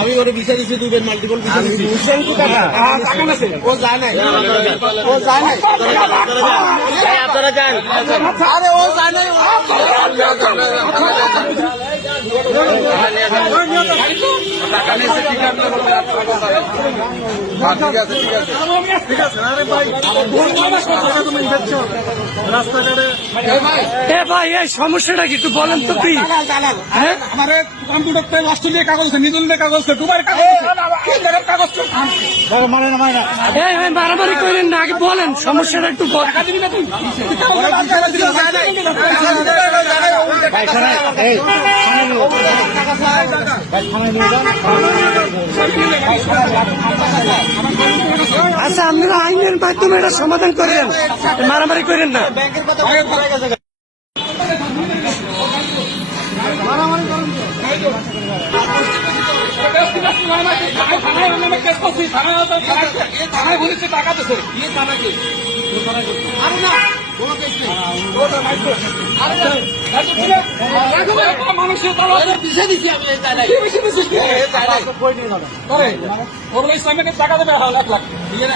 আমি ওরে বিষয় দিছি দুবার মাল্টিপল টাকা আছে ও যায় নাই ও যায় নাই আপনারা যান আরে ও যায় নাই সমস্যাটা কি একটু বলেন তো দালাল হ্যাঁ? আমার কম্পিউটার অস্ট্রেলিয়া কাগজ কাগজ আছে কাগজ আছে। তিন কাগজ ভাই মারামারি করেন না আগে বলেন সমস্যাটা একটু বল টাকা দিবি না তুই? আচ্ছা আপনারা আইনের মাধ্যমে এটা সমাধান করেন। মারামারি করেন না। গেছে মানুষের বিষয় দিছি আমি এই যায় নাই ইসলামের টাকা দেবে এক লাখ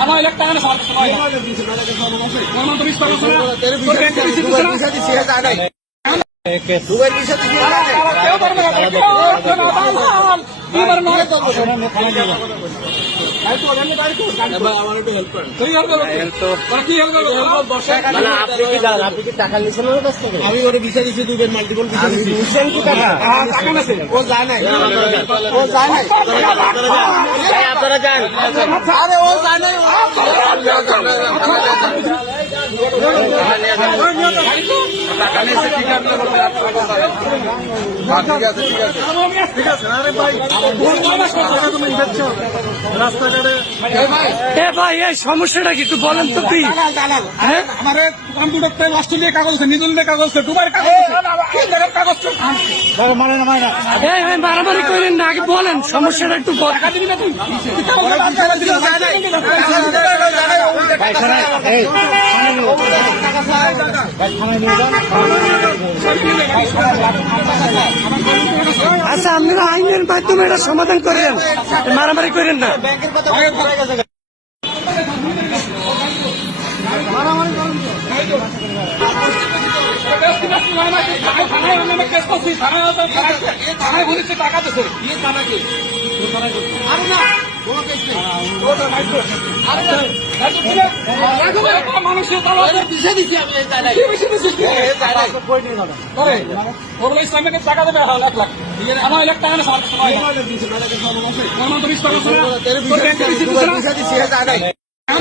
আমার এক টাকা না দুবার বিষয় কেউ পারবে না আমি ওরে বিষয় দিছি দুবার মাল্টিপল হ্যাঁ টাকা আছে ও যায় নাই। ও যায় নাই। আপনারা যান আরে ও যায় নাই। ভাই। এই সমস্যাটা কি একটু বলেন তো দালাল হ্যাঁ? আমার কম্পিউটার অস্ট্রেলিয়া কাগজ আছে নিউজিল্যান্ডের কাগজ আছে দুবাইয়ের কাগজ আছে। কাগজ ভাই মারামারি করেন না আগে বলেন সমস্যাটা একটু বল। টাকা দিবি না তুই? আচ্ছা আপনারা আইনের মাধ্যমে এটা সমাধান করেন। মারামারি করেন না। কথা ভুলে টাকা নাই ইসলামের টাকা দেবে এক লাখ আমার এক টাকা না